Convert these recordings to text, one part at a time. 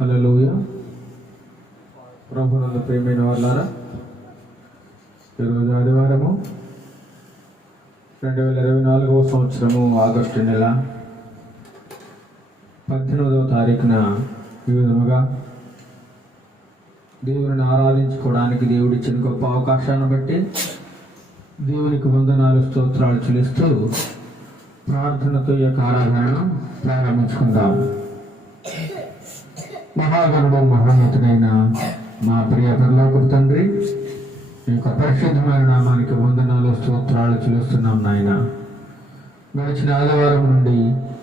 హల్లెలూయా. ప్రభువునందు ప్రియమైన వాళ్ళారా, ఈరోజు ఆదివారము 2024 సంవత్సరము ఆగస్టు నెల 18వ తారీఖున ఈ విధముగా దేవుని ఆరాధించుకోవడానికి దేవుడిచ్చిన గొప్ప అవకాశాన్ని బట్టి దేవునికి వందనాలు స్తోత్రాలు చెల్లిస్తూ ప్రార్థనతో ఈ యొక్క ఆరాధనను ప్రారంభించుకుందాం. మహాగణుడు మహోన్నతుడైన మా ప్రియ పరలోకపు తండ్రి, ఈ యొక్క పరిశుద్ధమైన నామానికి వందనాలు స్తోత్రాలు చెల్లిస్తున్నాం నాయన. గడిచిన ఆదివారం నుండి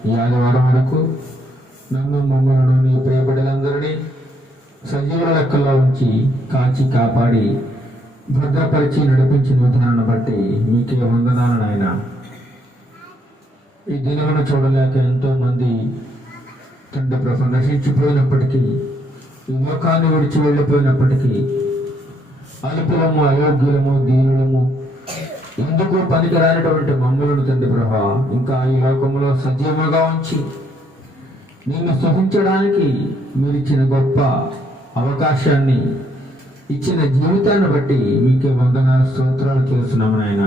ఈ ఆదివారం వరకు నన్ను మమ్మలను నీ ప్రియ బిడ్డలందరినీ సజీవుల లెక్కల్లో ఉంచి కాచి కాపాడి భద్రపరిచి నడిపించిన విధానాన్ని బట్టి మీకే వందనాలు నాయన. ఈ దినమును చూడలేక ఎంతో మంది తండ్రి ప్రభు నశించిపోయినప్పటికీ, ఈ లోకాన్ని విడిచి వెళ్ళిపోయినప్పటికీ, అల్పులము అయోగ్యులము దీనులము ఎందుకు పనికిరానటువంటి మమ్మలను తండ్రి ప్రభు ఇంకా ఈ లోకంలో సజీవంగా ఉంచి నిన్ను స్తుతించడానికి మీరిచ్చిన గొప్ప అవకాశాన్ని, ఇచ్చిన జీవితాన్ని బట్టి మీకే వందనాలు స్తోత్రాలు చేస్తున్నాము నాయన.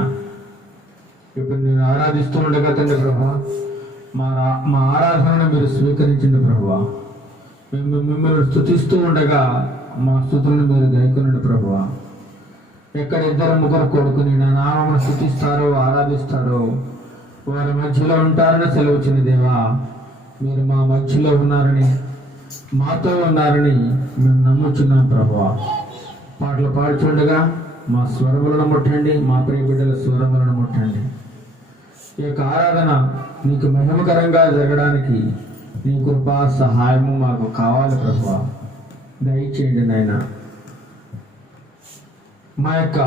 ఇప్పుడు నేను ఆరాధిస్తూ ఉండగా తండ్రి ప్రభా, మా ఆరాధనను మీరు స్వీకరించండి ప్రభువా. మేము మిమ్మల్ని స్తుతిస్తూ ఉండగా మా స్తుతులను మీరు గైకొనండి ప్రభువా. ఎక్కడ 2-3 కొడుకుని నా నామమును స్తుతిస్తారో ఆరాధిస్తారో వారి మధ్యలో ఉంటారని సెలవుచిన దేవా, మీరు మా మధ్యలో ఉన్నారని, మాతో ఉన్నారని మేము నమ్ముచున్నాం ప్రభువా. పాటలు పాడుచుండగా మా స్వరములను ముట్టండి, మా ప్రియ బిడ్డల స్వరములను ముట్టండి. ఈ యొక్క ఆరాధన నీకు మహిమకరంగా జరగడానికి నీ కృపా సహాయము మాకు కావాలి ప్రభువా. దయచేయండి నాయన. మా యొక్క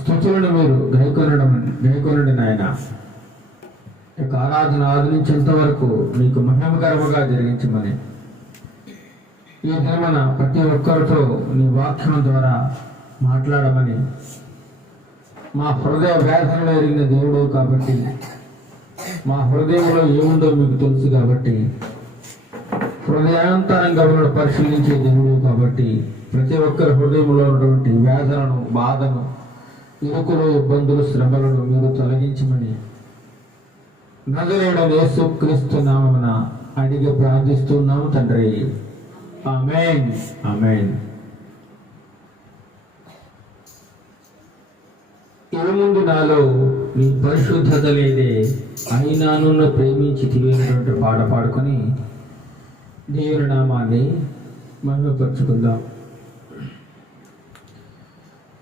స్తుతులను మీరు గైకొనండి నాయన. ఈ యొక్క ఆరాధన ఆదరించేంత వరకు నీకు మహిమకరముగా జరిగించమని, ఈ దినమున ప్రతి ఒక్కరితో నీ వాక్యం ద్వారా మాట్లాడమని, మా హృదయ వేదనలో ఎరిగిన దేవుడు కాబట్టి, మా హృదయంలో ఏముందో మీకు తెలుసు కాబట్టి, హృదయాంతరంగా పరిశీలించే దేవుడు కాబట్టి, ప్రతి ఒక్కరి హృదయంలో ఉన్నటువంటి వేదనను, బాధను, ఇరుకులు, ఇబ్బందులు, శ్రమలను మీరు తొలగించమని నజరేయుడైన యేసుక్రీస్తు నామమున అడిగి ప్రార్థిస్తున్నాము తండ్రి. ఆమేన్, ఆమేన్. ఏముంది నాలో నీ పరిశుద్ధత లేదే, అయినా నన్ను ప్రేమించి తీవేటువంటి పాట పాడుకొని దేవుని నామాన్ని మహిమపరుచుకుందాం.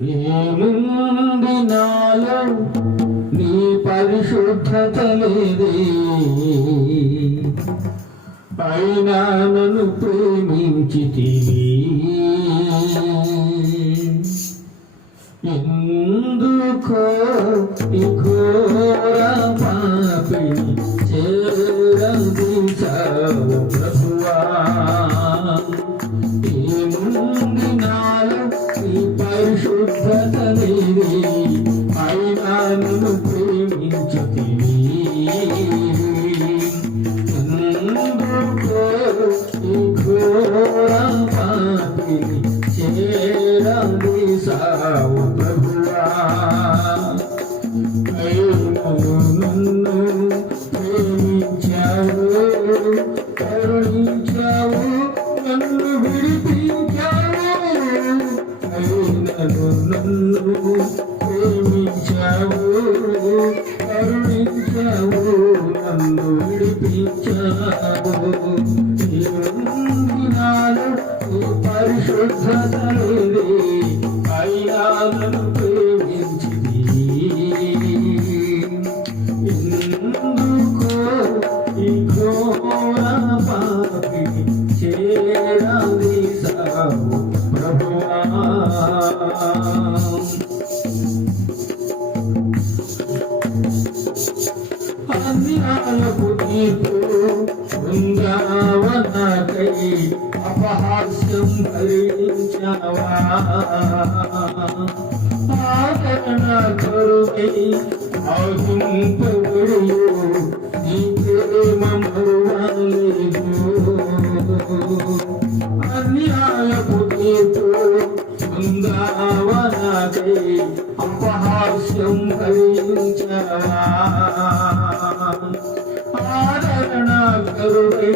ఏముంది నాలో నీ పరిశుద్ధత లేదే, అయినా నన్ను ప్రేమించితివి, ఎందుకో ఈ ఘోర పాపిని చేరదీశావు ప్రభువా. ఏముంది నాలో నీ పరిశుద్ధత లేదే, అయినా నన్ను ప్రేమించితివి, ఈ ఘోర పాపిని చేరదీశావు ప్రభువా. నన్ను ప్రేమించావు, కరుణించావు, నన్ను విడిపించావు. నన్ను ప్రేమించావు, కరుణించావు, నన్ను విడిపించావు. పరిశుద్ధత లేదే, అయినా నన్ను ప్రేమించితివి, ఎందుకో ఈ ఘోర పాపిని చేరదీశావు ప్రభువా. అన్యాయపు తీర్పు బృందావనకై అపహాస్యం భరించావా, ఆదరణ కరువై ఆదుంపబడు నీ ప్రేమ మరువలేదు. అపహాస్యం భరించవా ఆదరణ కరుడై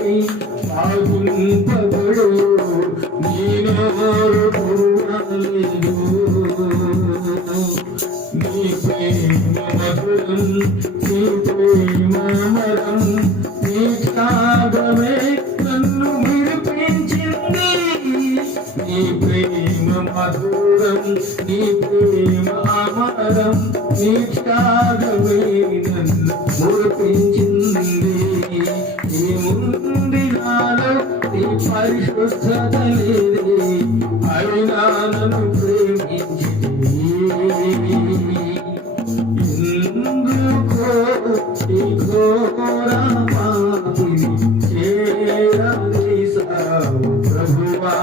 భావింపబడు నీ నోరు పూరలేదు నీ ప్రేమ మధురం నీ ప్రేమ మరం నీ త్యాగమే నన్ను విడిపించింది నీ ప్రేమ మధురం నీ ప్రేమ అమరం నీ త్యాగమే నన్ను మురిపించింది ఏముంది నాలో నీ పరిశుద్ధత లేదే అయినా నన్ను ప్రేమించింది ఎందుకో ఈ ఘోర పాపిని చేరదీశావు ప్రభువా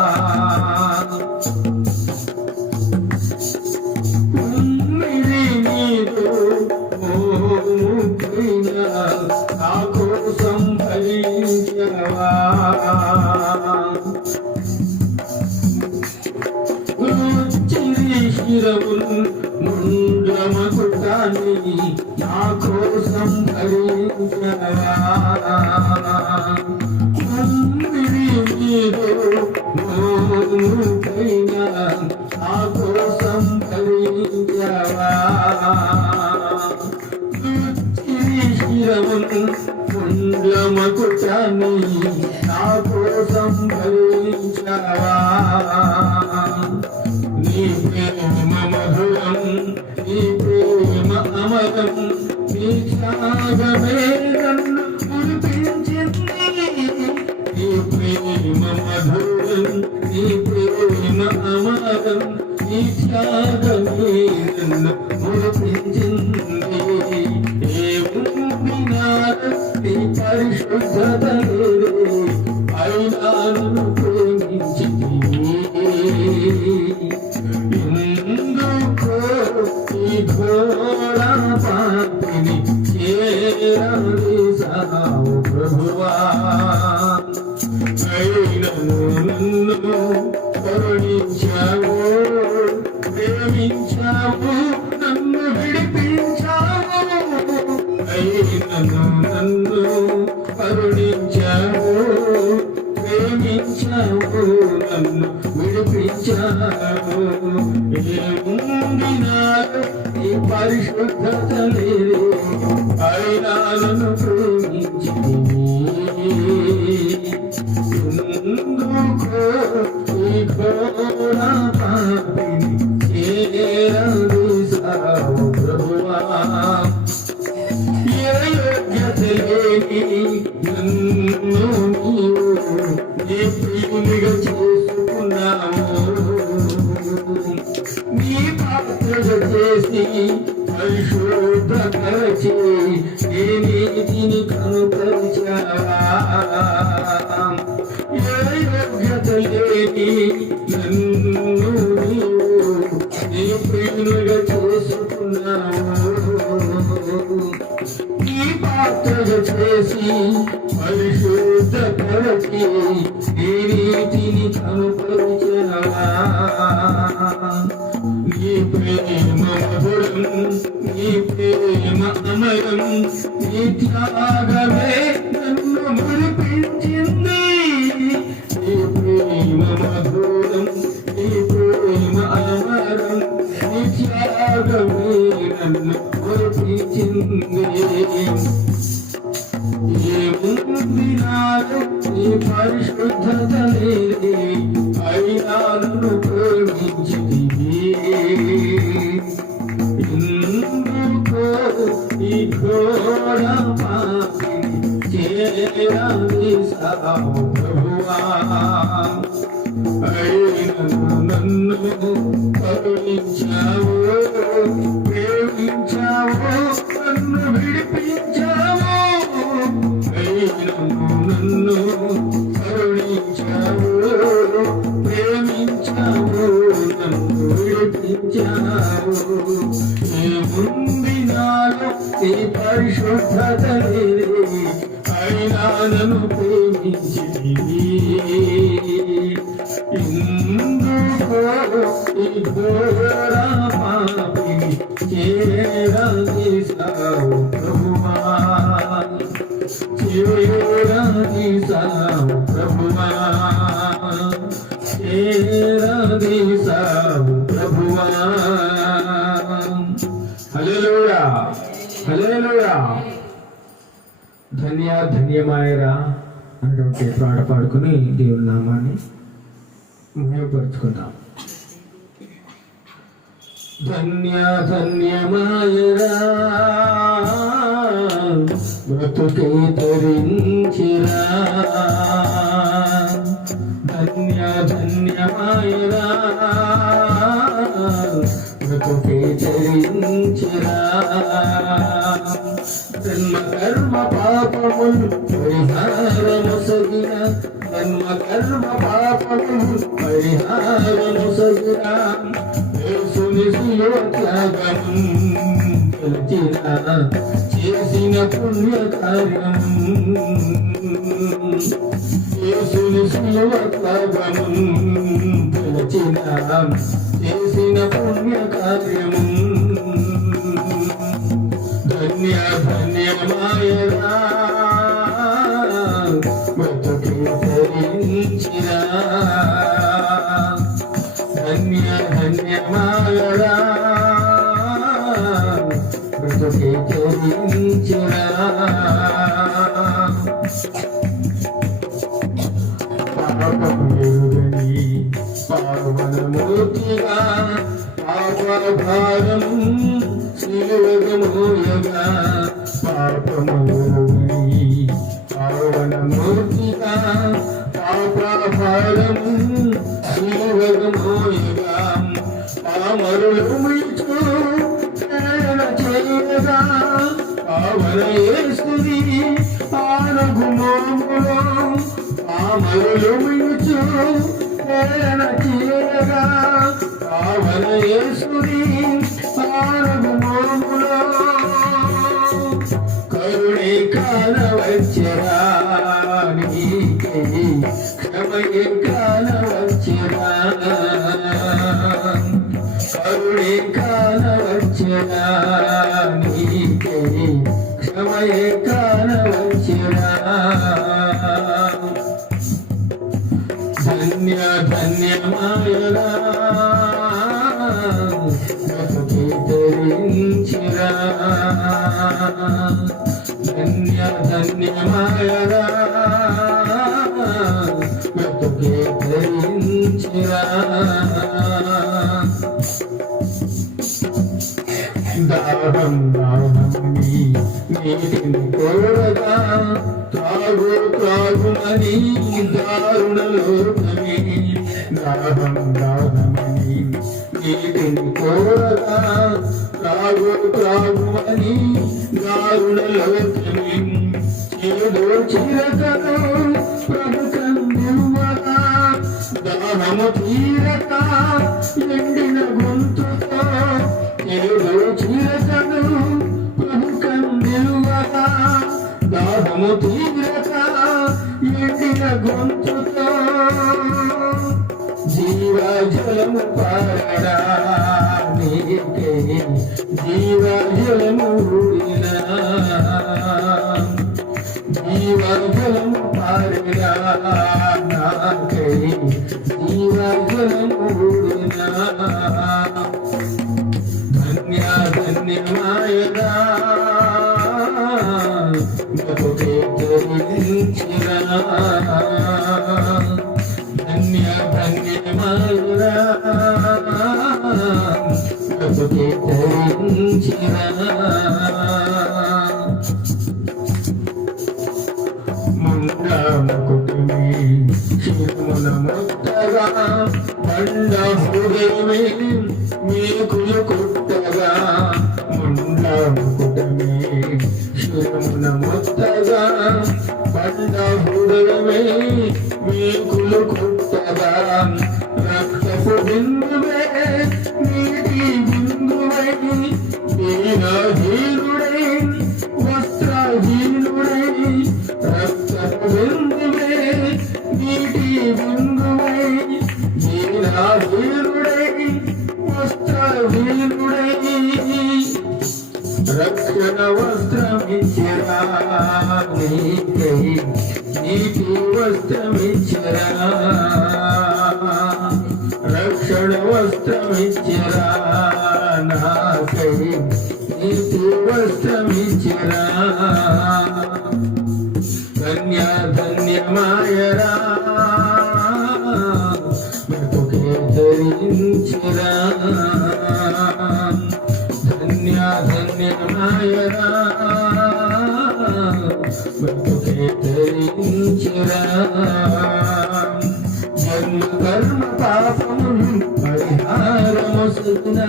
ఉమ్మిడి నీరు మోముపైన నా కోసం భరించవా శిరవులు ముండ్రమకుటాన్ని నా కోసం భరించవా ఉమ్మిడి నీరు మోముపైన నా కోసం భరించవా శిరవులు ముండ్రమకుటాన్ని నా కోసం భరించవా నీ ప్రేమ మధురం నీ ప్రేమ అమరం నీ త్యాగమే నన్ను మురిపించింది నీ ప్రేమ మధురం నీ ప్రేమ అమరం నీ త్యాగమే నన్ను మురిపించింది ఏముంది నాలో నీ పరిశుద్ధత లేదే అయినా నన్ను ప్రేమించింది ఎందుకో ఈ ఘోర పాపిని చేరదీశావు ప్రభువా అయినను నన్ను కరుణించావు ప్రేమించావు నన్ను విడిపించావు అయినను నన్ను కరుణించావు ప్రేమించావు నన్ను విడిపించావు ఏముంది నాలో ఈ పరిశుద్ధత లేదే అయినా నన్ను ప్రేమించింది ఎందుకో ఈ ఘోర పాపిని చేరదీశావు ప్రభువా ఏ యోగ్యత లేని నన్ను నీవు నీ ప్రియునిగా చేసుకున్నావు నీ పాత్రగా చేసి పరిశుద్ధపరచి నీ నీతిని కనుపరిచావా ఏ యోగ్యత లేని నన్ను నీవు నీ ప్రియునిగా చేసుకున్నావు నీ పాత్రగా చేసి పరిశుద్ధపరచి నీ నీతిని కనుపరిచావా నీ ప్రేమ మధురం నీ ప్రేమ అమరం నీ త్యాగమే నన్ను మురిపించింది నీ ప్రేమ మధురం నీ ప్రేమ అమరం నీ త్యాగమే నన్ను మురిపించింది ఏముంది నాలో నీ పరిశుద్ధత లేదే అయినా నన్ను ప్రేమించింది ఎందుకో ఈ ఘోర పాపిని చేరదీశావు ప్రభువా అయినను నన్ను కరుణించావు ప్రేమించావు నన్ను విడిపించావు అయినను నన్ను కరుణించావు ప్రేమించావు నన్ను విడిపించావు ఏముంది నాలో నీ పరిశుద్ధత లేదే అయినా నన్ను ప్రేమించింది ఎందుకో ఈ ఘోర హల్లెలూయా, హల్లెలూయా. ధన్యమాయరా అన్నటువంటి పాట పాడుకుని దేవుని నామాన్ని మహిమపరుచుకుందాం. ధన్యమాయరా బ్రతుకే తరించిరా, ధన్యమాయరా బ్రతుకే తరించిరా. జన్మ కర్మ పాపములు పరిహారమొసగిన, జన్మ కర్మ పాపములు పరిహారమొసగిన యేసుని శిలువ త్యాగము పిలిచిన చేసిన పుణ్య కార్యము, యేసుని శిలువ త్యాగము పిలిచిన చేసిన పుణ్య కార్యము. ధన్యమాయరా బ్రతుకే తరించిరా, ధన్యమాయరా బ్రతుకే తరించిరా. పాపము ఎరుగని పావనమూర్తిగా పాపభారం శిలువగమోయగా, పాపము ఎరుగని పావనమూర్తిగా పాపభారం శిలువగమోయగా, పామరులు మిచ్చు చేయగా పావన యేసుని ఆనగుమోములో, పామరులు మిచ్చు ప్రేరణ చేయగా పావన యేసుని ఆనగుమోములో, కరుణే కానవచ్చరా నీకే క్షమయే కానవచ్చరా, కరుణే కానవచ్చరా నీకే క్షమయే కానవచ్చరా. ధన్యమాయరా బ్రతుకే తరించిరా, ధన్యమాయరా బ్రతుకే తరించిరా. దాహమని నీటిని కోరగా త్రాగుమని దారుణ లోకమే, దాహమని నీటిని కోరగా త్రాగుమని దారుణ లోకమే, ఏదో చిరకను ప్రభు కందివ్వగా, దాహము తీరక ఎండిన గొంతుతో ఏదో చిరకను ప్రభు కందివ్వగా, దాహము తీరక ఎండిన గొంతుతో జీవజలము పారడా నీకే జీవజలము ఊడినా, జీవజలము పారడా నాకై జీవజలము ఊడినా. ధన్యమాయరా బ్రతుకే తరించిరా, ధన్యమాయరా బ్రతుకే తరించిరా. ముండముకుటమి శిరమున ముట్టగా బండ హృదయమే మేకులు కొట్టగా, ముండముకుటమి శిరమున ముట్టగా బండ హృదయమే మేకులు కొట్టగా, రక్తపు బిందువే నీటి బిందువై దీనహీనుడై వస్త్రహీనుడై, రక్తపు బిందువే నీటి బిందువై దీనహీనుడై వస్త్రహీనుడై, రక్షణ వస్త్రమిచ్చిరా నీకై నీతి వస్త్రమిచ్చిరా, రక్షణ వస్త్రమిచ్చిరా నాకై నీతి వస్త్రమిచ్చిరా కన్యా ధన్యమాయరా బ్రతుకే ధరించిరా కన్యా ధన్యమాయరా బ్రతుకే ధరించిరా జన్మ కర్మ పాపములు పరిహారము సగిన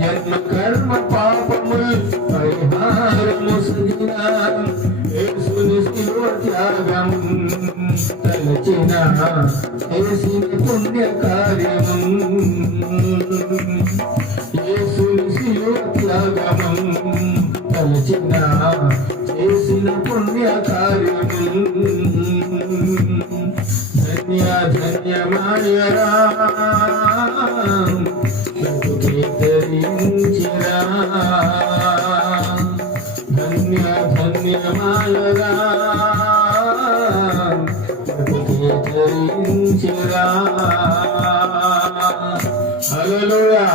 జన్మ కర్మ పాపములు పరిహారము సగిన యేసుని శిలువ త్యాగము తలచిన చేసిన పుణ్య కార్యము యేసుని శిలువ త్యాగము తలచిన చేసిన పుణ్య కార్యము ధన్య ధన్యమాయరా బ్రతుకే ధరించిరా ధన్య ధన్యమాయరా బ్రతుకే ధరించిరా హల్లెలూయా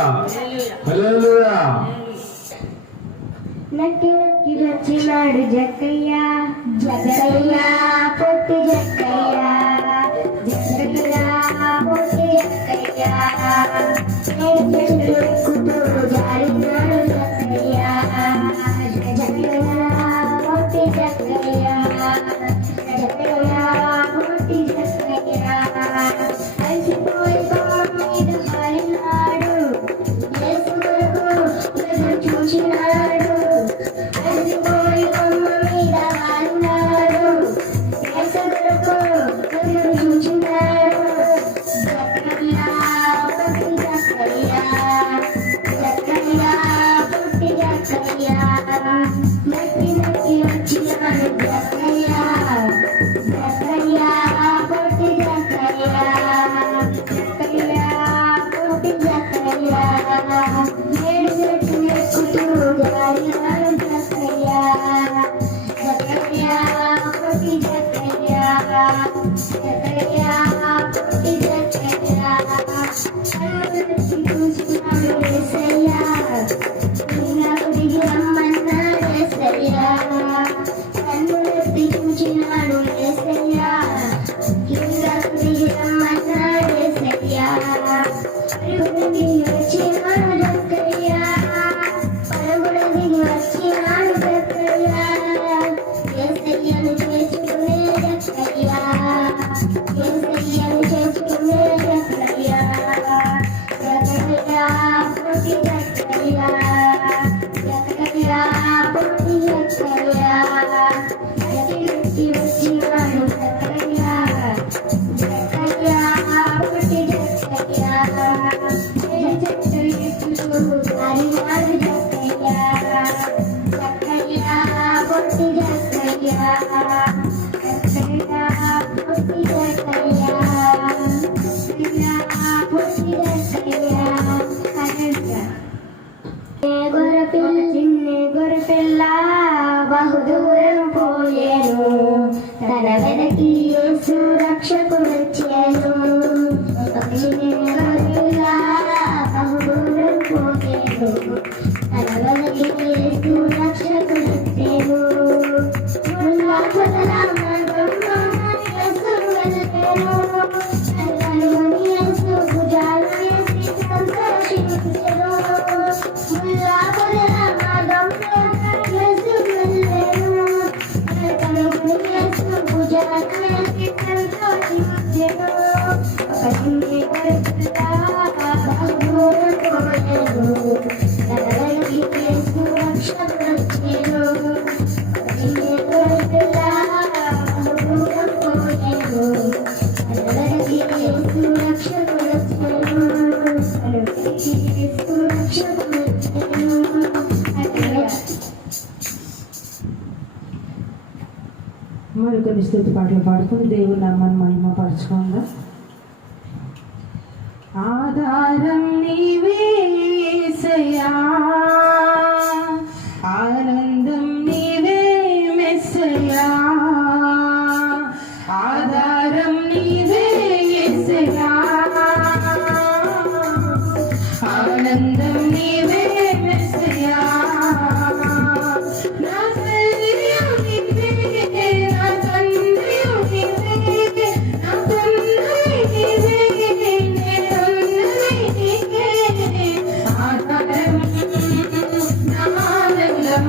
హల్లెలూయా. నక్కి నక్కి వచ్చినాడు జక్కయ్య జక్కయ్య పొట్టి జక్కయ్య జక్కయ్య పొట్టి జక్కయ్య నేను చెట్టు ఎక్కుతూ జారినాడు జక్కయ్య జక్కయ్య పొట్టి జక్కయ్య జక్కయ్య పొట్టి జక్కయ్య అలసిపోయి కొమ్మ మీద హారినాడు యేసు కొరకు ఎదురు చూసినాడు అలసిపోయి కొమ్మ మీద హారినాడు యేసు కొరకు ఎదురు చూసినాడు జక్కయ్య పొట్టి జక్కయ్య జక్కయ్య పొట్టి జక్కయ్య నక్కి నక్కి వచ్చినాడు జక్కయ్య జక్కయ్య పొట్టి జక్కయ్య జక్కయ్య పొట్టి జక్కయ్య ఏడు చెట్టు ఎక్కుతూ జారినాడు జక్కయ్య జక్కయ్య పొట్టి జక్కయ్య జక్కయ్య పొట్టి జక్కయ్య కళ్ళెత్తి చూసినాడు యేసయ్య నీళ్ళకు దిగి రమ్మన్నాడు యేసయ్య కన్నులెత్తి చూచినాడు యేసయ్య కిందకు దిగి రమ్మన్నాడు యేసయ్య పరుగున దిగి వచ్చినాడు జక్కయ్య పరుగున దిగి వచ్చినాడు జక్కయ్య యేసయ్యను చేసుకునే జక్కయ్య యేసయ్యను చేసుకునే జక్కయ్య జక్కయ్య పొట్టి జక్కయ్య జక్కయ్య పొట్టి జక్కయ్య జక్కయ్యకి వచ్చినాడు జక్కయ్య జక్కయ్య పొట్టి జక్కయ్య చెట్టు ఎక్కుతూ జారినాడు జక్కయ్య జక్కయ్య పొట్టి జక్కయ్య జక్కయ్య పొట్టి జక్కయ్య పొట్టి జక్కయ్య గొర్రెపిల్ల బహుదూరం పోయేను తన వెనకి యేసు రక్షకుడు వచ్చేను గొర్రెపిల్ల బహుదూరం పోయేను తన వెనకి యేసు రక్షకుడు వచ్చేను ముల్లా పొదల మార్గంలో యేసు వెళ్ళేను అల్లలుని యేసు భుజాలు వేసి సంతోషించెను ముల్లా పొదల మార్గంలో యేసు వెళ్ళేను అల్లలుని యేసు భుజాలు వేసి సంతోషించెను ఒక చిన్ని గొర్రెపిల్ల బహుదూరం పోయేను తన వెనకి యేసు రక్షకుడు వచ్చేను ఒక చిన్ని గొర్రెపిల్ల బహుదూరం పోయేను తన వెనకి యేసు రక్షకుడు వచ్చేను తన వెనకి యేసు రక్షకుడు వచ్చేను. మరికొన్ని స్తుతి పాటలు పాడుకుని దేవుని నామాన్ని మహిమపరచుకుందాం. ఆధారం నీవే యేసయ్యా, ఆనందం నీవే మెస్సయ్యా, ఆధారం నీవే యేసయ్యా, ఆనందం నీవే మెస్సయ్యా, ఆధారం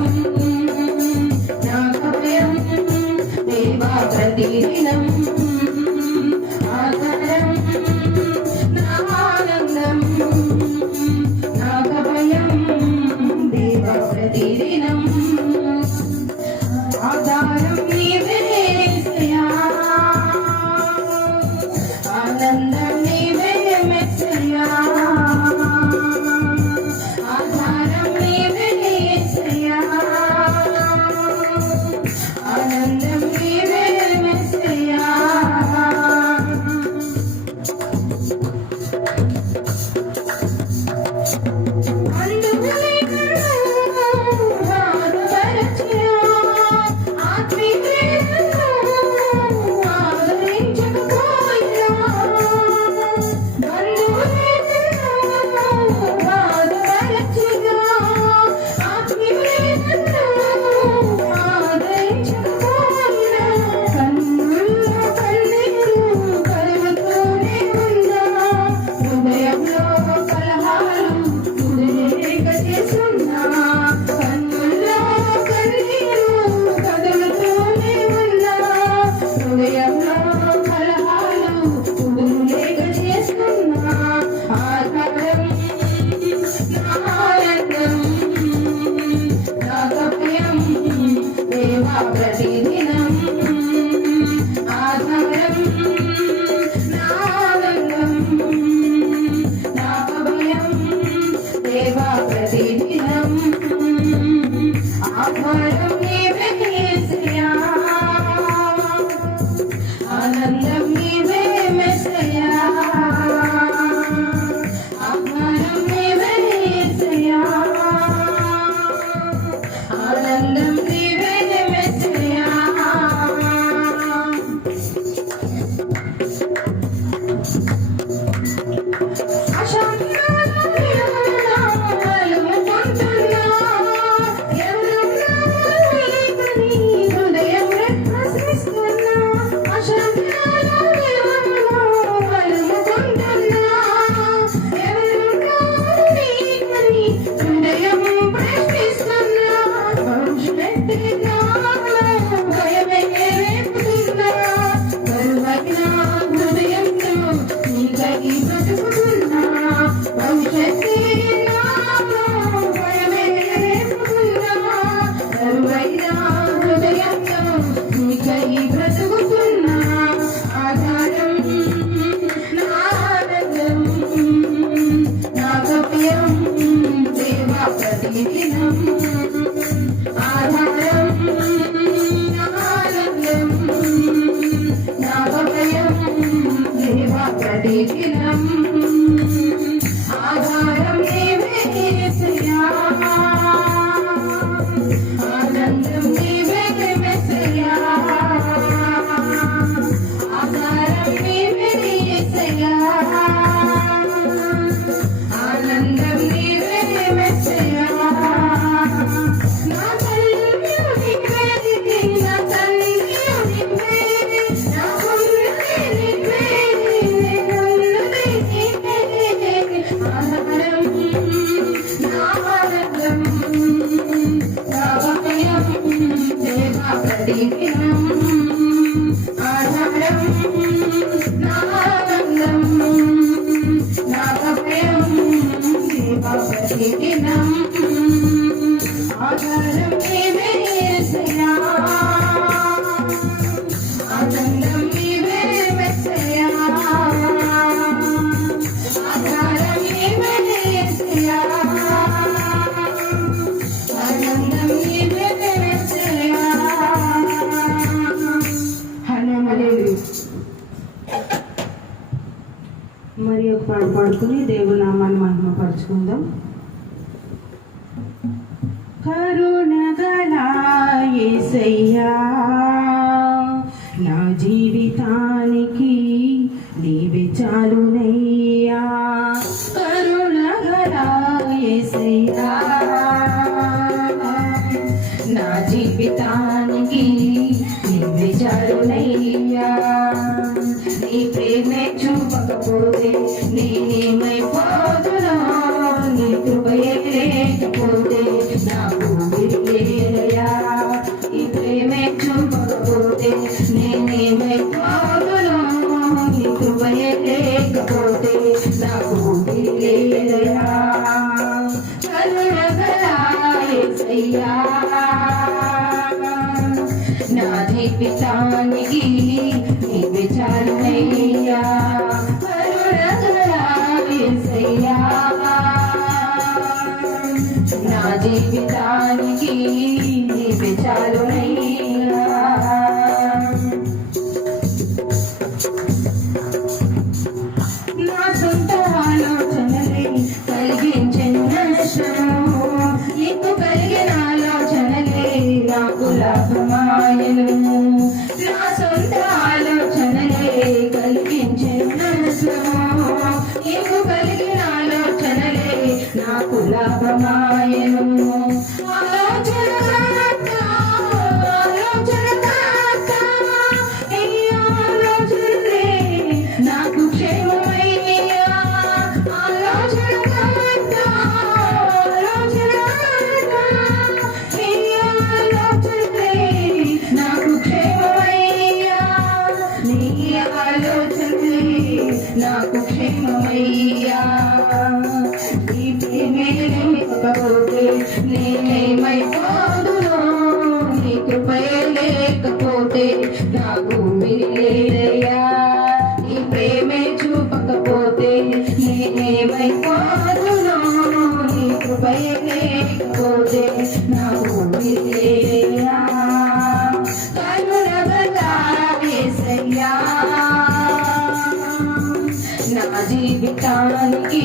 నాకు అభయం దేవా ప్రతిదినం ఆధారం నా ఆనందం నాకు అభయం దేవా ప్రతిదినం ఆధారం నీవే యేసయ్యా ఆనందం నీవే మెస్సయ్యా ఆధారం నీవే యేసయ్యా ఆనందం నీవే మెస్సయ్యా ప్రతిదినం ఆధారం నానందం నా భయం దేవా ప్రతిదినం ఆధారం నీవే యేసయ్యా ఆనందం నీవే మెస్సయ్యా ఆధారం నీవే యేసయ్యా ఆనందం నీవే మెస్సయ్యా ప్రతిదినం ఆధారం నీవే యేసయ్యా ఆనందం నీవే మెస్సయ్యా ఆధారం నీవే యేసయ్యా ఆనందం నీవే మెస్సయ్యా నా తల్లి నీవే నా తల్లి నీవే నా కొడుకు నీవే ప్రతిదినం ఆధారం నానందం నా భయం దేవా ప్రతిదినం ఆధారం నీవే యేసయ్యా ఆనందం నీవే మెస్సయ్యా ఆధారం నీవే యేసయ్యా ఆనందం నీవే మెస్సయ్యా మరి ఒక పాట పాడుకుని దేవుని నామాన్ని మహిమపరుచుకుందాం. కరుణగల యేసయ్యా నా జీవితానికి నీవే చాలునయ్యా కరుణగల యేసయ్యా నా జీవితానికి నీవే చాలునయ్యా నీ ప్రేమే చూపకపోతే నేనేమైపోతున్నా నీ కృపయే లేకపోతే నాకు యేసయ్యా నా జీవితానికి నీవే చాలునయ్యా కరుణగల యేసయ్యా నా జీవితానికి నీవే చాలునయ్యా నా సొంత ఆలోచనలే కలిగించిన నష్టము నీకు కలిగిన ఆలోచనలే నాకు లాభమాయను నా సొంత ఆలోచనలే కలిగించిన నష్టము నీకు కలిగిన ఆలోచనలే నాకు లాభమాయను నాకు క్షేమమయ్యా నాకు క్షేమమయ్యా నీ ఆలోచనలే నాకు క్షేమమయ్యా నీ ప్రేమే లేకపోతే నేనేమైపోదును నీ కృపయే లేకపోతే నాకు లేదయ్యా నీ ప్రేమే చూపకపోతే నేనేమైపోదును నీ కృపయే లేకపోతే నాకు లేదయ్యా కరుణగల యేసయ్యా నా జీవితానికి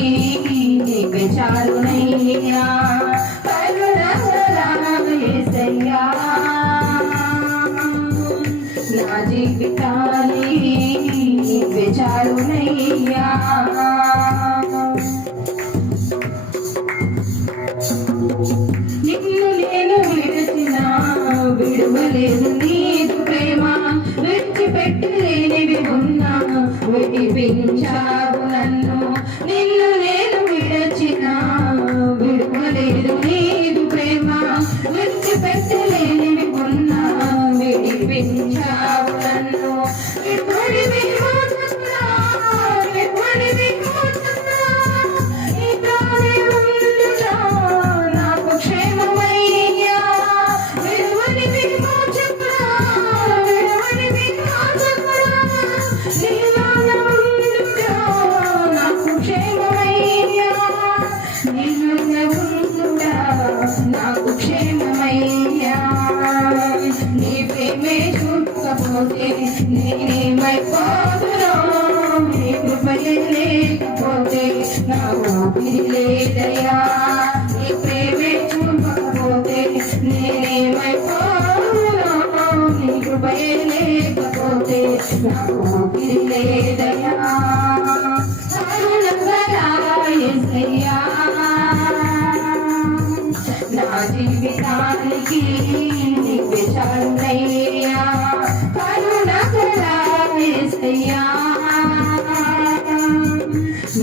నీవే చాలునయ్యా కరుణగల యేసయ్యా నా జీవితానికి నీవే చాలునయ్యా నిన్ను నేను విడచిన విడువలేదు నీదు ప్రేమ విడిచిపెట్టలేనివి ఉన్నా విడిపించావు నన్ను నిన్ను నేను విడచిన విడువలేదు నీదు ప్రేమ విడిచిపెట్టలేనివి ఉన్నా విడిపించావు నన్ను ఎప్పటివి మోసమునా ఎప్పటివి మోసమునా నీతోనే ఉండునా నాకు క్షేమమయ్యా విడువని విమోచకుడా విడువని విమోచకుడా నీలోనే ఉండునా నాకు క్షేమమయ్యా నీలోనే ఉండునా నాకు క్షేమమయ్యా నీ ప్రేమే చూపకపోతే నేనేమైపోదును నీ కృపయే లేకపోతే నా ఊపిరి లేదయ్యా నీ ప్రేమే చూపకపోతే నేనేమైపోదును నీ కృపయే లేకపోతే నా ఊపిరి లేదయ్యా కరుణగల యేసయ్యా నా జీవితానికి నీవే చాలునయ్యా కరుణగల యేసయ్యా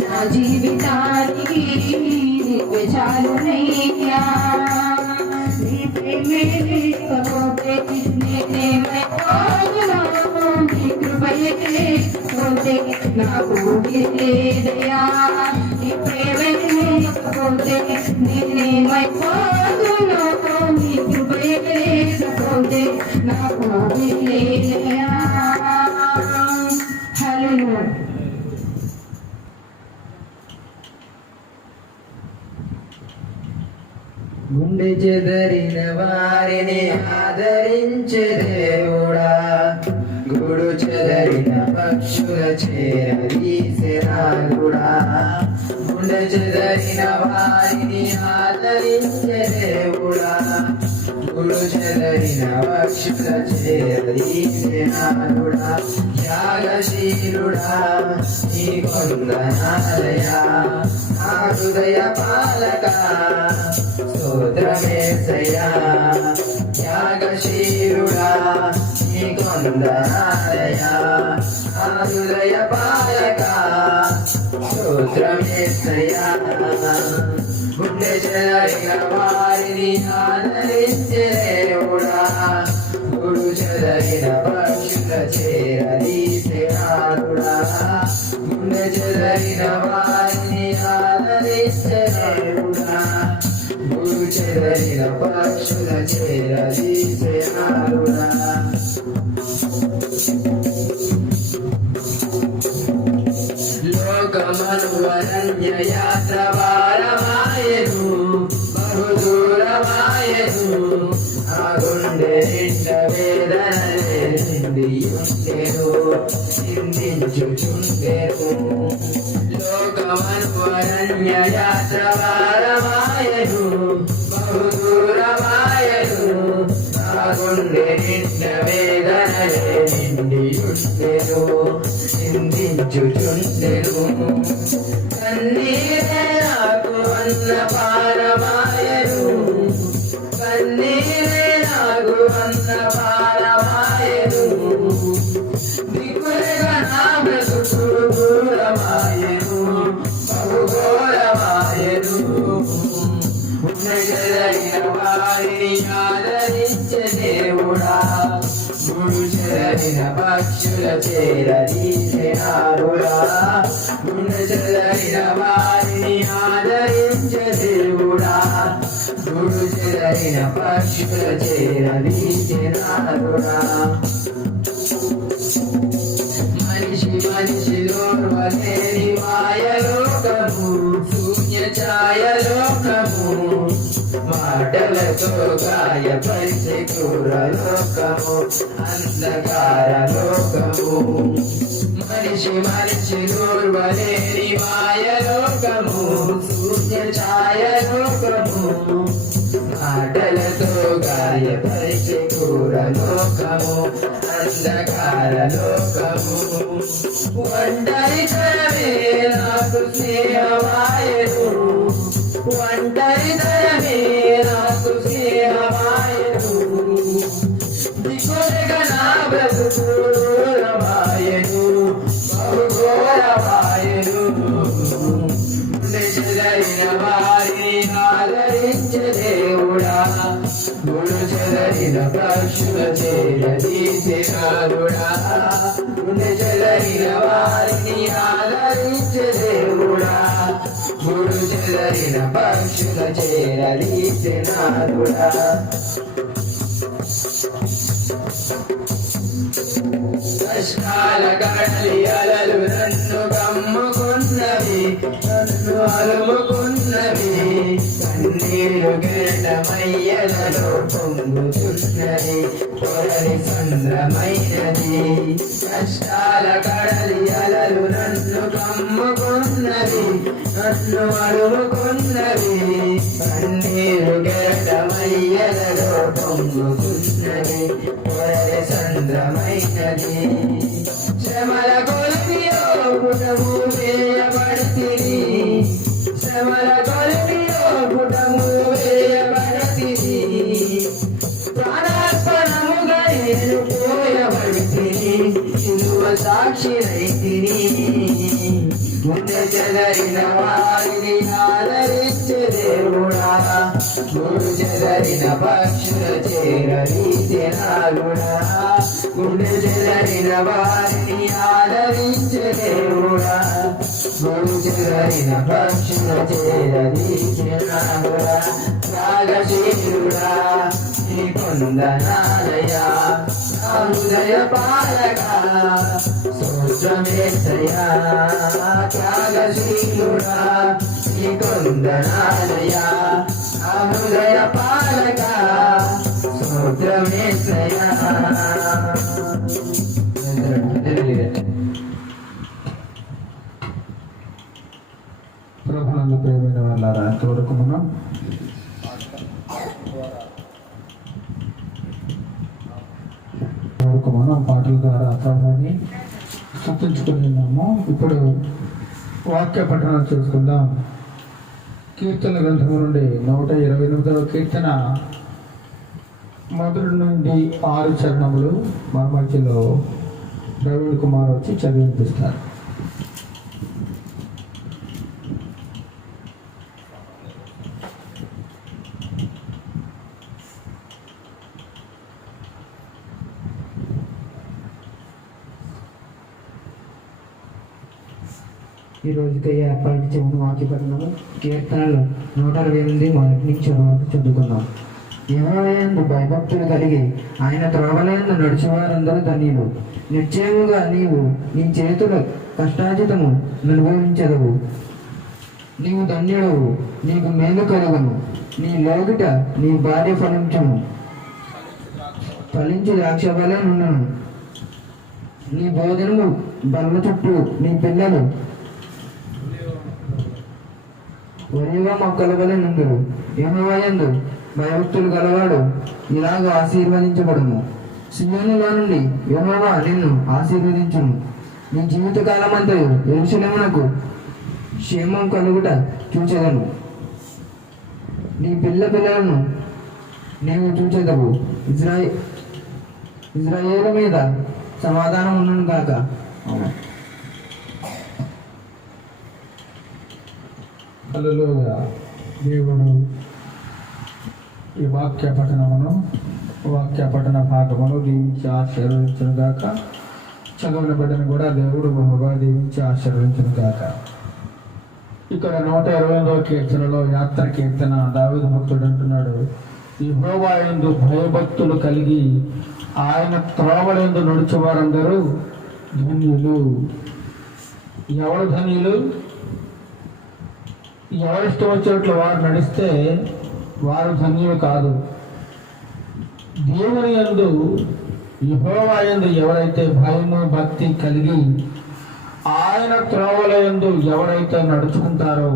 నా జీవితానికి నీవే చాలునయ్యా నీ ప్రేమే లేకపోతే నేనేమైపోదును నీ కృపయే లేకపోతే నాకు లేదయ్యా నీ ప్రేమే లేకపోతే నేనేమైపోదును నీ కృపయే లేకపోతే నాకు లేదయ్యా హల్లెలూయా గుండె చెదరిన వారిని ఆదరించే దేవుడా గూడు చెదరిన పక్షుల చేరదీసే నాగుడా గుండె చెదరిన వారిని ఆదరించే దేవుడా గూడు చెదరిన పక్షుల చేరదీసే నాగుడా త్యాగశీలుడా నీ కొందనాలయా నా హృదయ పాలక స్తోత్రమేసయ్యా త్యాగశీలుడా నీ కొందనాలయా నా హృదయ పాలక స్తోత్రమేసయ్యా గుండె చెదరిన వారిని ఆదరించే దేవుడా గుడు చెదరిన పక్షుల చేరదీసే నాడుడా గుండె చెదరిన వారిని ఆదరించే దేవుడా గుడు చెదరిన పక్షుల చేరదీసెనారుడా లోకమను అరణ్య యాత్ర భారమాయను బహుదూరమాయను ఆ గుండె నిండ వేదనలే నిండియుండెను నిందించుచుండెను లోకమను అరణ్య యాత్ర భారమాయను బహుదూరమాయను ఆ గుండె నిండ వేదనలే నిండియుండెను నిందించుచుండెను కన్నీరే నాకు అన్నపానమాయను కన్నీరే నాకు అన్నపానమాయను దిక్కులుగా నా బ్రతుకు దూరమాయను బహుఘోరమాయను ఉన్నజరైన వారిని ఆదరించే దేవుడా గుడు చెదరిన పక్షుల చేరదీసెనారుడా గుండె చెదరిన వారిని ఆదరించే దేవుడా గుడు చెదరిన పక్షుల చేరదీసెనారుడా మనిషిలో వలేని మాయలోకము శూన్య ఛాయలోకము మాటలతో గాయపరిచే క్రూరలోకము అంధకార లోకము మనిషిలో వలేని మాయలోకము శూన్య ఛాయలోకము మాటలతో గాయపరిచే క్రూరలోకము అంధకార లోకము ఒంటరితనమే నాకు స్నేహమాయను ఒంటరితనమే నాకు స్నేహమాయను దిక్కులుగా నా బ్రతుకు దూరమాయను బహుఘోరమాయను చెదరిన వారిని ఆదరించే దేవుడా గుడు చెదరిన పక్షుల చేరదీసెనారుడా గుండె చెదరిన వారిని ఆదరించే దేవుడా గుడు చెదరిన పక్షుల చేరదీసెనారుడా కష్టాల కడలి అలలు నన్ను కమ్ముకున్నవి నన్ను అలుముకున్నవి కన్నీరు గెడమయ్యలలో పొంగుతున్నది పొరలి సంద్రమైనది కష్టాల కడలి అలలు నన్ను కమ్ముకున్నవి నన్ను అలుముకున్నవి కన్నీరు గెడమయ్యలలో పొంగుతున్నది పొరలి సంద్రమైనది శ్రమల కొలిమిలో పుటము వేయబడితిని శ్రమల కొలిమిలో పుటము వేయబడితిని ప్రాణార్పణముగా నేను పోయబడితిని సిలువ సాక్షినైతిని గుండె చెదరిన వారిని ఆదరించే దేవుడా గుడు చెదరిన పక్షుల చేరదీసెనారుడా గుండె చెదరిన వారిని ఆదరించే దేవుడా గుడు చెదరిన పక్షుల చేరదీసెనారుడా త్యాగశీలుడా నీ కొందనాలయా నా హృదయ పాలక స్తోత్రమేసయ్యా త్యాగశీలుడా నీ కొందనాలయా నా హృదయ పాలక స్తోత్రమేసయ్యా ప్రభునందు ప్రియమైన వాళ్ళారా ఇంతవరకు మనం పాటల ద్వారా ప్రభుని స్తుతించుకుని ఉన్నాము. ఇప్పుడు వాక్య పఠనం చేసుకుందాం. కీర్తన గ్రంథం నుండి 128వ కీర్తన 1 నుండి 6 చరణములు మా మధ్యలో ప్రవీణ్ కుమార్ వచ్చి చదివినిపిస్తారు. ఈ రోజుకి ఏర్పాటు చేయని వాక్యపట్నము కీర్తనలు 128 మొదటి నుంచి వరకు చదువుకుందాం. యెహోవాయందు భయభక్తులు కలిగి ఆయన త్రోవలందు నడిచేవారందరూ ధన్యులు. నిశ్చయముగా నీవు నీ చేతుల కష్టార్జితము అనుభవించదవు. నీవు ధన్యుడవు, నీకు మేలు కలుగును. నీ లోగిట నీ భార్య ఫలించి ద్రాక్ష వలె నుండును. నీ భోజనము బల్ల చుట్టూ నీ పిల్లలు ఒలివ మొక్కల వలె నుండురు. యెహోవాయందు భయభక్తులు గలవాడు ఇలాగ ఆశీర్వదించబడును. సియోనులో నుండి యెహోవా నిన్ను ఆశీర్వదించును. నీ జీవితకాలమంతయు యెరూషలేమునకు క్షేమం కలుగుట చూచెదను. నీ పిల్లలను నీవు చూచెదవు. ఇజ్రాయేలు మీద సమాధానం ఉన్నను కాక. హల్లెలూయా. దేవుడు ఈ వాక్య పఠన భాగమును దీవించి ఆశీర్వదించును గాక. చదవని బిడ్డను కూడా దేవుడు బహుగా దీవించి ఆశీర్వదించును గాక. ఇక్కడ 128వ కీర్తనలో యాత్ర కీర్తన దావీదు భక్తుడు అంటున్నాడు, యెహోవాయందు భయభక్తులు కలిగి ఆయన త్రోవలందు నడిచేవారందరూ ధన్యులు. ఎవరు ధన్యులు? ఎవరిష్టం వచ్చినట్లు వారు నడిస్తే వారు ధన్యులు కాదు. దేవుని యందు యెహోవా యందు ఎవరైతే భయము భక్తి కలిగి ఆయన త్రోవల యందు ఎవరైతే నడుచుకుంటారో,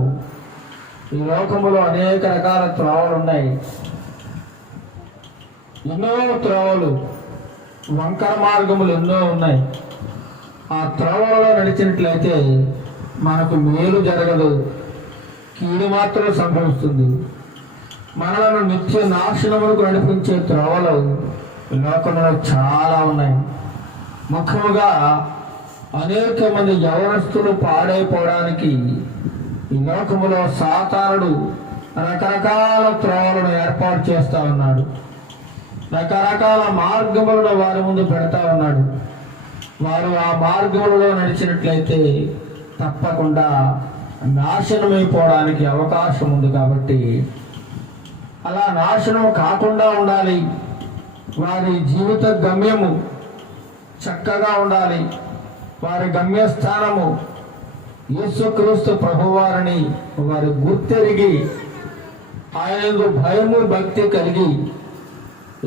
ఈ లోకములో అనేక రకాల త్రోవలు ఉన్నాయి. ఎన్నో త్రోవలు, వంకర మార్గములు ఎన్నో ఉన్నాయి. ఆ త్రోవలలో నడిచినట్లయితే మనకు మేలు జరగదు, కీడు మాత్రం సంభవిస్తుంది. మనలను నిత్య నాశనములకు నడిపించే త్రోవలు లోకంలో చాలా ఉన్నాయి. ముఖ్యముగా అనేక మంది యవనస్తులు పాడైపోవడానికి ఈ లోకములో సాతానుడు రకరకాల త్రోవలను ఏర్పాటు చేస్తూ ఉన్నాడు. రకరకాల మార్గములను వారి ముందు పెడతా ఉన్నాడు. వారు ఆ మార్గములలో నడిచినట్లయితే తప్పకుండా నాశనమైపోవడానికి అవకాశం ఉంది. కాబట్టి అలా నాశనం కాకుండా ఉండాలి. వారి జీవిత గమ్యము చక్కగా ఉండాలి. వారి గమ్యస్థానము యేసుక్రీస్తు ప్రభువారిని వారి గుర్తెరిగి ఆయనకు భయము భక్తి కలిగి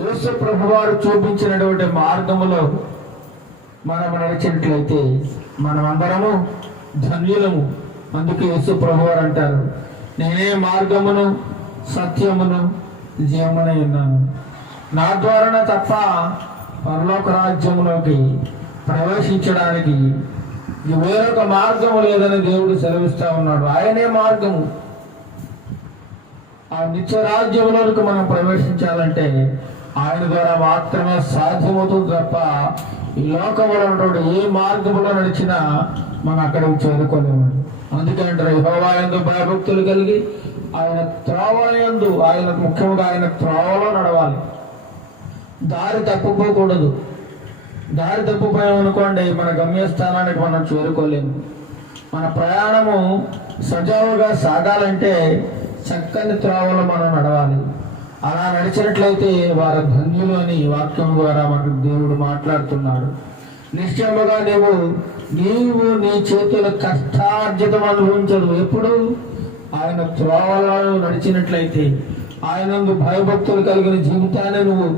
యేసు ప్రభువారు చూపించినటువంటి మార్గములో మనం నడిచినట్లయితే మనమందరము ధన్యులము. అందుకే యేసు ప్రభువారు అంటారు, నేనే మార్గమును సత్యమును జీవమునై ఉన్నాను. నా ద్వారా తప్ప పరలోక రాజ్యములోకి ప్రవేశించడానికి వేరొక మార్గము లేదని దేవుడు సెలవిస్తా ఉన్నాడు. ఆయనే మార్గము. ఆ నిత్య రాజ్యములోకి మనం ప్రవేశించాలంటే ఆయన ద్వారా మాత్రమే సాధ్యమవుతుంది తప్ప ఈ లోకంలో ఉన్నటువంటి ఏ మార్గములో నడిచినా మనం అక్కడికి చేరుకోలేము. అందుకంటే యెహోవాయందు భయభక్తులు కలిగి ఆయన త్రోవయందు, ఆయన ముఖ్యంగా ఆయన త్రోవలో నడవాలి. దారి తప్పుకోకూడదు. దారి తప్పిపోయామనుకోండి మన గమ్యస్థానానికి మనం చేరుకోలేము. మన ప్రయాణము సజావుగా సాగాలంటే చక్కని త్రోవలో మనం నడవాలి. అలా నడిచినట్లయితే వారు ధన్యులు అని వాక్యం ద్వారా మనకు దేవుడు మాట్లాడుతున్నాడు. నిశ్చయముగా నీవు నీ చేతుల కష్టార్జితం అనుభవించదు. ఎప్పుడు ఆయన త్రోవలలో నడిచినట్లయితే, ఆయనందు భయభక్తులు కలిగిన జీవితాన్ని నువ్వు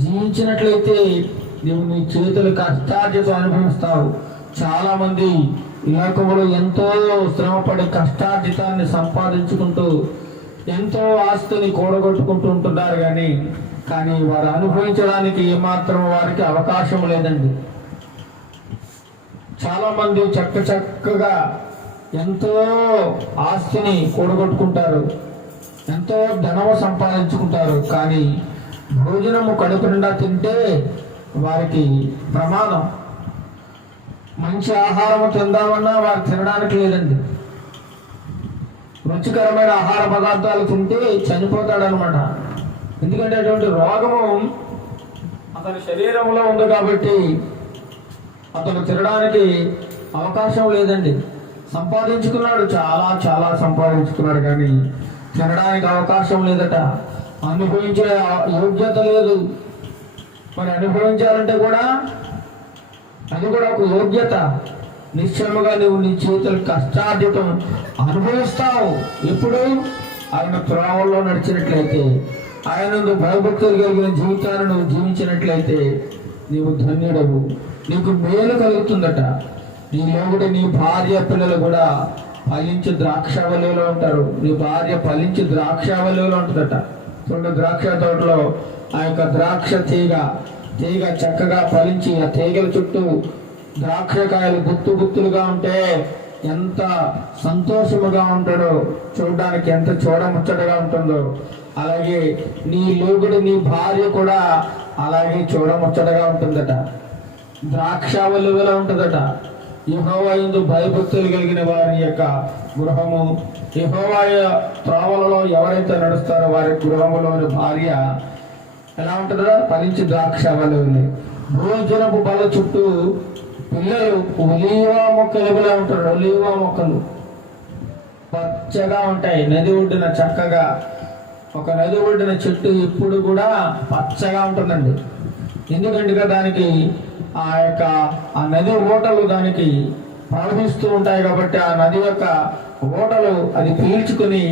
జీవించినట్లయితే నువ్వు నీ చేతుల కష్టార్జితం అనుభవిస్తావు. చాలా మంది ఈ లోకంలో ఎంతో శ్రమపడి కష్టార్జితాన్ని సంపాదించుకుంటూ ఎంతో ఆస్తిని కూడగొట్టుకుంటూ ఉంటున్నారు. కానీ వారు అనుభవించడానికి ఏమాత్రం వారికి అవకాశం లేదండి. చాలా మంది చక్కగా ఎంతో ఆస్తిని కూడగొట్టుకుంటారు, ఎంతో ధనము సంపాదించుకుంటారు. కానీ భోజనము కడుపు నిండా తింటే వారికి ప్రమాదం. మంచి ఆహారము తిందామన్నా వారు తినడానికి లేదండి. రుచికరమైన ఆహార పదార్థాలు తింటే చనిపోతాడనమాట. ఎందుకంటే అటువంటి రోగము అతని శరీరంలో ఉంది కాబట్టి అతను తినడానికి అవకాశం లేదండి. సంపాదించుకున్నాడు, చాలా చాలా సంపాదించుకున్నాడు, కానీ తినడానికి అవకాశం లేదట, అనుభవించే యోగ్యత లేదు. మరి అనుభవించాలంటే కూడా అది కూడా ఒక యోగ్యత. నిశ్చయముగా నువ్వు నీ చేతుల కష్టార్జితం అనుభవిస్తావు. ఎప్పుడు ఆయన త్రోవల్లో నడిచినట్లయితే, ఆయన భయభక్తులు కలిగిన జీవితాన్ని నువ్వు జీవించినట్లయితే నీవు ధన్యుడవు, నీకు మేలు కలుగుతుందట. నీ లోగుడి నీ భార్య పిల్లలు కూడా ఫలించి ద్రాక్షావల్లిలో ఉంటారు. నీ భార్య ఫలించి ద్రాక్షావల్లిలో ఉంటుందట. చూడండి, ద్రాక్ష తోటలో ఆ యొక్క ద్రాక్ష తీగ చక్కగా ఫలించి ఆ తీగల చుట్టూ ద్రాక్షకాయలు గుత్తులుగా ఉంటే ఎంత సంతోషముగా ఉంటాడో, చూడడానికి ఎంత చూడముచ్చటగా ఉంటుందో, అలాగే నీ లోగుడు నీ భార్య కూడా అలాగే చూడముచ్చటగా ఉంటుందట, ద్రాక్షావల్లిలో ఉంటుందట. యెహోవా యందు భయభక్తులు కలిగిన వారి యొక్క గృహము, యెహోవా త్రోవలలో ఎవరైతే నడుస్తారో వారి గృహములోని భార్య ఎలా ఉంటుందో ఫలించి ద్రాక్షావల్లి. భోజనపు బల చుట్టూ పిల్లలు ఒలీవా మొక్కలుగా ఉంటారు. ఒలీవా మొక్కలు పచ్చగా ఉంటాయి. నది ఒడ్డున చక్కగా ఒక నది ఒడ్డున చెట్టు ఎప్పుడు కూడా పచ్చగా ఉంటుందండి. ఎందుకంటే దానికి ఆ నది ఓటలు దానికి ప్రవహిస్తూ ఉంటాయి కాబట్టి ఆ నది యొక్క ఓటలు అది పీల్చుకొని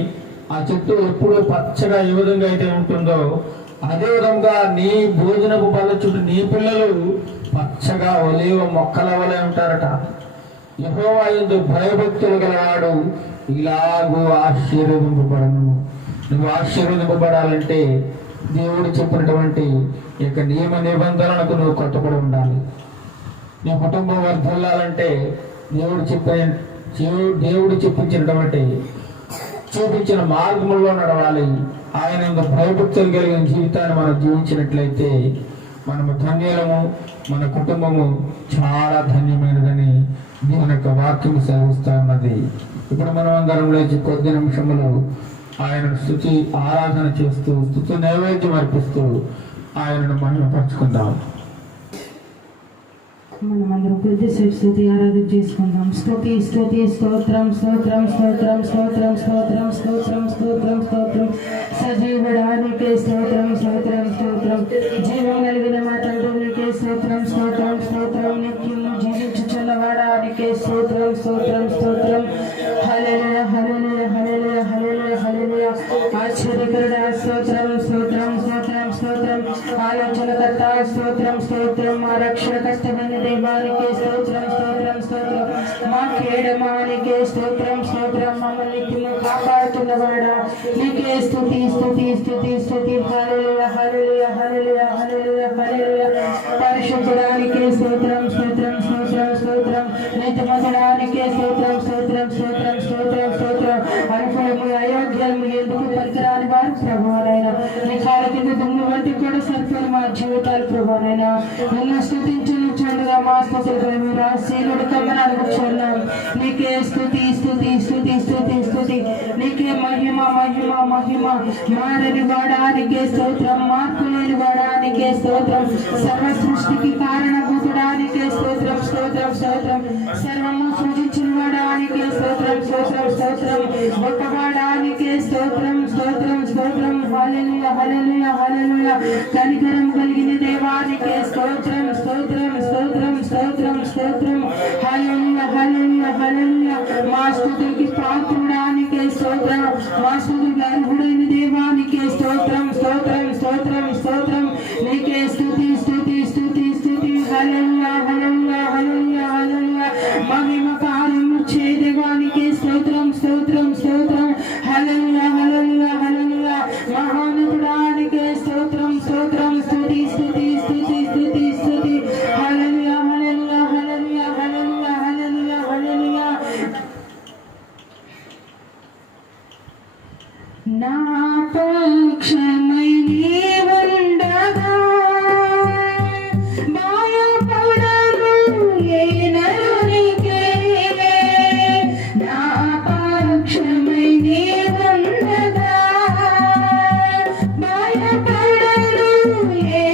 ఆ చెట్టు ఎప్పుడు పచ్చగా ఏ విధంగా అయితే ఉంటుందో అదే విధంగా నీ భోజనపు బల్ల చుట్టూ నీ పిల్లలు పచ్చగా ఒలీవ మొక్కల వలె ఉంటారట. యెహోవా యందు భయభక్తులు గలవాడు ఇలాగూ ఆశీర్వదింపబడను. నువ్వు ఆశీర్వదింపబడాలంటే దేవుడు చెప్పినటువంటి యొక్క నియమ నిబంధనలకు నువ్వు కట్టుబడి ఉండాలి. నీ కుటుంబం వర్ధిల్లాలంటే దేవుడు చూపించిన మార్గంలో నడవాలి. ఆయన భయభక్తులు కలిగిన జీవితాన్ని మనం జీవించినట్లయితే మనము ధన్యులము, మన కుటుంబము చాలా ధన్యమైనదని దేవుని యొక్క వాక్యం సెలవిస్తా ఉన్నది. ఇప్పుడు మనం అందరం లేచి కొద్ది నిమిషములు ఆయనను స్తుతి ఆరాధన చేస్తూ స్తుతి నైవేద్యం అర్పిస్తూ ఆయనను మహిమపరుచుకుందాం. మనమందరం కొద్దిసేపు స్తుతి ఆరాధన చేసుకుందాం. స్తుతి స్తుతి స్తోత్రం స్తోత్రం స్తోత్రం స్తోత్రం స్తోత్రం స్తోత్రం స్తోత్రం స్తోత్రం సజీవుడానికి స్తోత్రం స్తోత్రం స్తోత్రం జీవం కలిగిన మా తండ్రికి స్తోత్రం స్తోత్రం స్తోత్రం నిత్యము జీవించుచున్నవాడానికి స్తోత్రం స్తోత్రం స్తోత్రం హల్లెలూయా హల్లెలూయా హల్లెలూయా హల్లెలూయా హల్లెలూయా ఆశ్చర్యకరుడా స్తోత్రం స్తోత్రం స్తోత్రం స్తోత్రం ఆలోచనకర్త స్తోత్రం స్తోత్రం మా రక్షణకర్తమైన దేవానికి స్తోత్రం స్తోత్రం స్తోత్రం మా కేడమానికి స్తోత్రం స్తోత్రం మమ్మల్ని నిత్యము కాపాడుతున్నవాడా నీకే స్తుతి స్తుతి స్తుతి స్తుతి హల్లెలూయా హల్లెలూయా హల్లెలూయా హల్లెలూయా హల్లెలూయా పరిశుద్ధుడానికి స్తోత్రం స్తోత్రం స్తోత్రం స్తోత్రం నీతిమంతుడానికి స్తోత్రం స్తోత్రం స్తోత్రం స్తోత్రం స్తోత్రం అనుకూలము అయోగ్యము ఎందుకు పనికిరాని వారు ప్రభువైనా నీ కాళ్ళ కింద దుమ్ము వంటి కూడా సరిపోయిన మా జీవితాలు ప్రభువైనా నిన్ను స్తుతించును చూడగా మా స్తుతులు మీరు ఆశీనుడు కమ్మని అనుకుంటున్నాం. నీకే స్తుతి స్తుతి స్తుతి స్తుతి స్తుతి నీకే మహిమ మహిమ మహిమ మారని వాడానికి స్తోత్రం మార్పు లేని వాడానికి స్తోత్రం సర్వ సృష్టికి కారణభూతుడానికి స్తోత్రం స్తోత్రం స్తోత్రం సర్వము సృజించిన వాడానికి స్తోత్రం స్తోత్రం స్తోత్రం గొప్పవాడానికి స్తోత్రం స్తోత్రం స్తోత్రం హల్లెలూయా హల్లెలూయా హల్లెలూయా కనికరం కలిగిన దేవానికి స్తోత్రం స్తోత్రం స్తోత్రం స్తోత్రం స్తోత్రం హల్లెలూయా హల్లెలూయా హల్లెలూయా మా స్తుతికి పాత్రుడానికి స్తోత్రం మా స్తుతికి అర్హుడైన దేవానికి స్తోత్రం స్తోత్రం స్తోత్రం స్తోత్రం నీకే స్తుతి స్తుతి స్తుతి స్తుతి హల్లెలూయా హల్లెలూయా హల్లెలూయా హల్లెలూయా మహిమ కార్యము చే దేవానికి స్తోత్రం స్తోత్రం స్తోత్రం హల్లెలూయా హల్లెలూయా హల్లెలూయా మహానతుడానికి స్తోత్రం స్తోత్రం స్తుతి స్తుతి స్తుతి స్తుతి స్తుతి హల్లెలూయా హల్లెలూయా హల్లెలూయా హల్లెలూయా హల్లెలూయా హల్లెలూయా నా పక్షమై నీవుండగా భయపడను ఏ నరునికే నా పక్షమై నీవుండగా భయపడను ఏ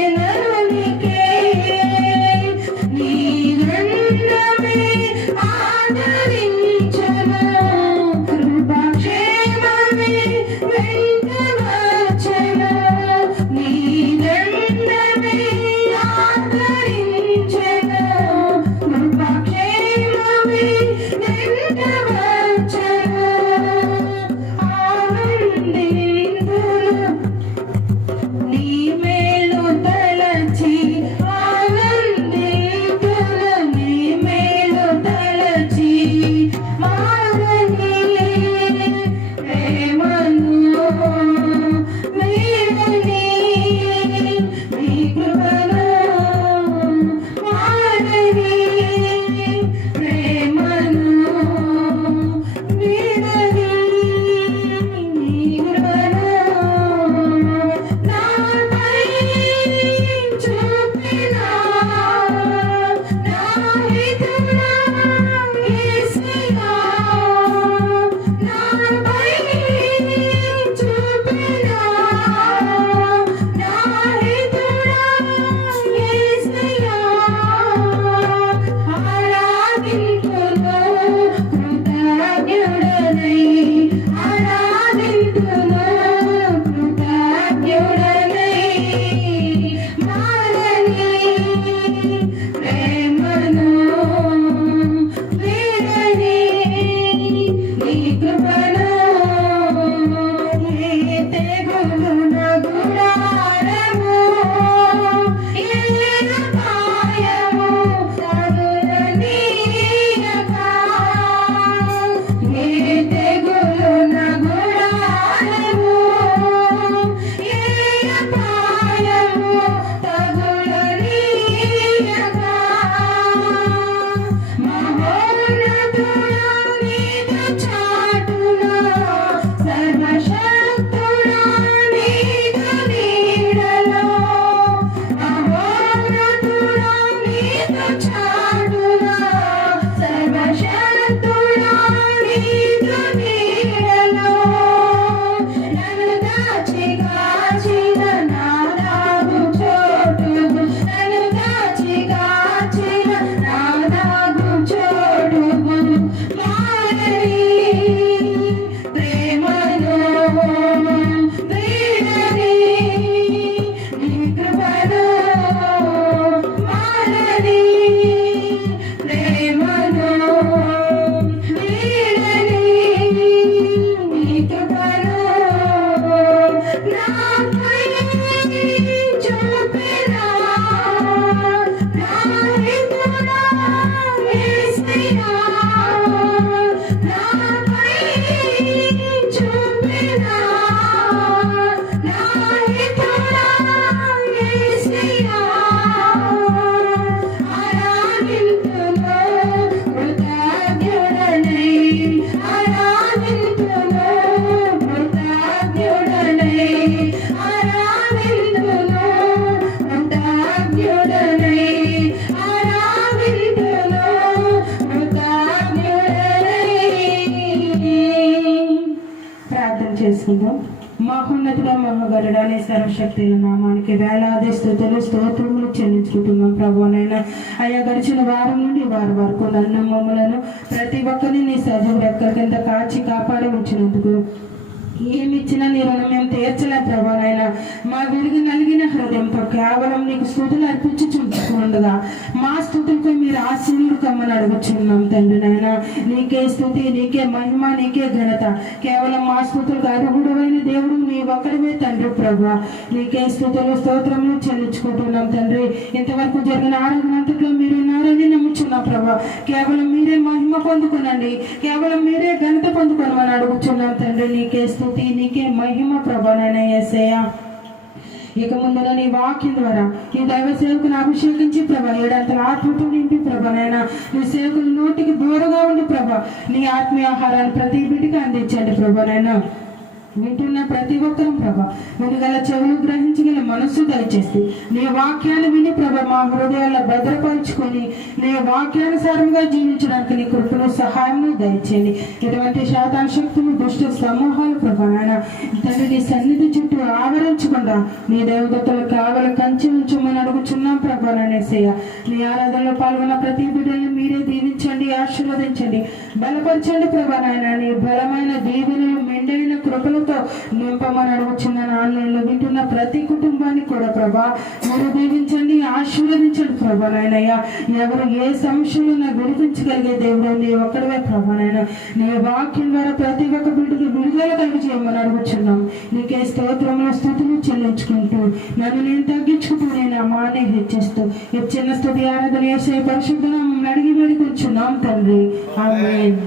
పరిశుద్ధుడాని సర్వశక్తి నామానికి వేలాది స్తుతులు స్తోత్రములు చెల్లించుకుంటున్నాం ప్రభునైనా. అయ్యా గడిచిన వారం నుండి వారి వరకు నన్ను మమ్మలను ప్రతి ఒక్కరిని నీ సజీవ రెక్కల కింద కాచి కాపాడి ఉంచినందుకు ఏమి ఇచ్చినా నీ రుణం మేము తీర్చలే ప్రభానైనా. మా విరిగి నలిగిన హృదయంతో కేవలం నీకు స్తుతులు అర్పించి చూచుకుండగా మా స్తుతులతో మీరు ఆశీనుడు కమ్మని అడుగుచున్నాం తండ్రినైనా. నీకే స్తుతి, నీకే మహిమ, నీకే ఘనత. కేవలం మా స్తుతులకు అర్హుడైన దేవుడు నీ ఒక్కడివే తండ్రి ప్రభా. నీకే స్తుతులు స్తోత్రములు చెల్లించుకుంటున్నాం తండ్రి. ఇంతవరకు జరిగిన ఆరాధనంతట్లో మీరు ఉన్నారని నమ్ముచున్నాం ప్రభా. కేవలం మీరే మహిమ పొందుకునండి, కేవలం మీరే ఘనత పొందుకోనమని అడుగుచున్నాం తండ్రి. నీకే స్తుతి, నీకే మహిమ ప్రభానైనా యేసయ్యా. ఇక ముందున నీ వాక్యం ద్వారా ఈ దైవ సేవకుని అభిషేకించి ప్రభా ఏడంతల ఆత్మతో నింపి ప్రభానైనా నీ సేవకుని నోటికి దూరంగా ఉండి ప్రభా నీ ఆత్మీయ ఆహారాన్ని ప్రతి బిడ్డకి అందించండి ప్రభానైనా. వింటున్న ప్రతి ఒక్కరం ప్రభా వినగల చెవులు గ్రహించగల మనస్సు దయచేసి నీ వాక్యాన్ని విని ప్రభా మా హృదయాల్లో భద్రపరుచుకొని నీ వాక్యానుసారంగా జీవించడానికి నీ కృపను సహాయం దయచేయండి. ఎటువంటి శాతాన శక్తులు దుష్ట సమూహాలు ప్రభానైనా తండ్రి నీ సన్నిధి చుట్టూ ఆవరించకుండా నీ దేవదత్తలు కావల కంచి ఉంచమని అడుగుచున్నాం ప్రభాననేసయ్య. నీ ఆరాధనలో పాల్గొన్న ప్రతి బిడ్డల్ని మీరే దీవించండి, ఆశీర్వదించండి, బలపరచండి ప్రభానైనా. నీ బలమైన దీవెనలు మెండైన కృపలతో నింపమని అడుగుచున్నాను. ఆన్లైన్లో వింటున్న ప్రతి కుటుంబాన్ని కూడా ప్రభా మీరు దీవించండి, ఆశీర్వదించండి ప్రభానైనా. ఎవరు ఏ సమస్యలు విడిపించగలిగే దేవుడు నీ ఒక్కడివే ప్రభానైనా. నీ వాక్యం ద్వారా ప్రతి ఒక్క బిడ్డకి విడుదల కలిగి చేయమని అడుగుచున్నాం. నీకే స్తోత్రములు స్తుతులు చెల్లించుకుంటూ నన్ను నేను తగ్గించుకుంటూ నేను అమ్మాన్ని హెచ్చిస్తూ ఈ చిన్న స్తుతి ఆరాధన చేసే పరిశుద్ధ నామమున అడిగి వేడుకొంచున్నాం తండ్రి. ఆమేన్.